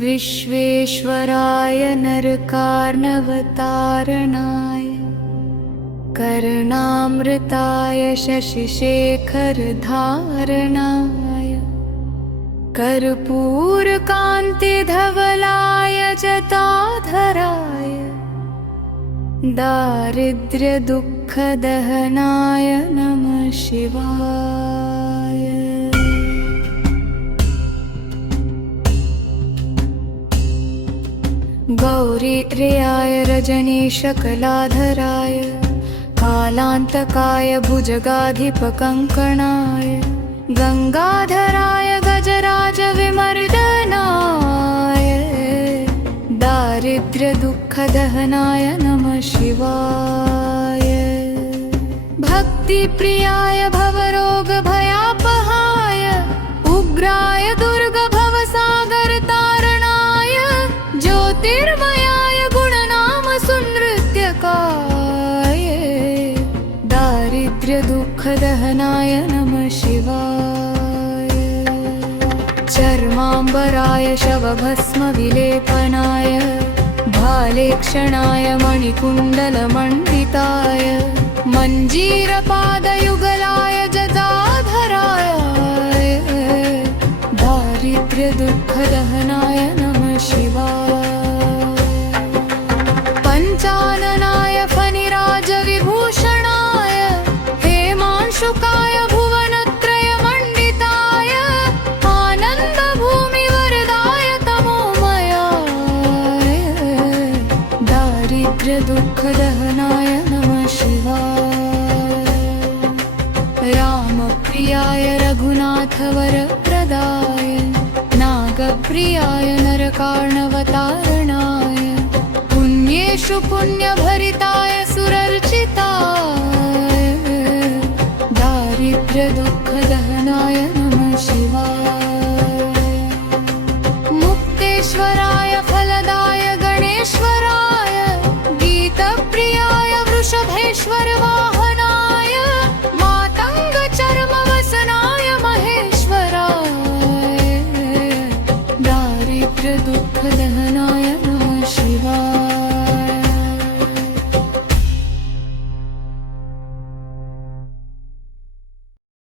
विश्वेश्वराय नरकार्णवतारणाय कर्णामृताय शशिशेखरधारणाय कर्पूरकान्तिधवलाय जटाधराय दारिद्र्यदुःखदहनाय नमः शिवाय। गौरीप्रियाय रजनीशकलाधराय कालान्तकाय भुजगाधिपकङ्कणाय गङ्गाधराय गजराजविमर्दनाय दारिद्र्यदुःखदहनाय नमः शिवाय। भक्तिप्रियाय भवरोगभयापहाय उग्राय दुर्गभवसागरतारणाय ज्योतिर्मयाय गुणनामसुनृत्यकाय दारिद्र्यदुःखदहनाय नमः शिवाय। चर्माम्बराय शवभस्मविलेपनाय भालेक्षणाय मणिकुण्डलमण्डिताय मञ्जीरपादयुगलाय जटाधराय दारिद्र्यदुःखदहनाय नमः शिवाय। पञ्चाननाय फणिराजविभूषणाय हेमांशुकाय भुवनत्रयमण्डिताय आनन्दभूमिवरदाय तमोमयाय दारिद्र्यदुःखदहनाय नमः शिवाय। रामप्रियाय रघुनाथवरप्रदाय नागप्रियाय नरकार्णवतारणाय पुण्येषु पुण्यभरिताय सुरर्चिताय दारिद्र्यदुःखदहनाय नमः शिवाय। मुक्तेश्वराय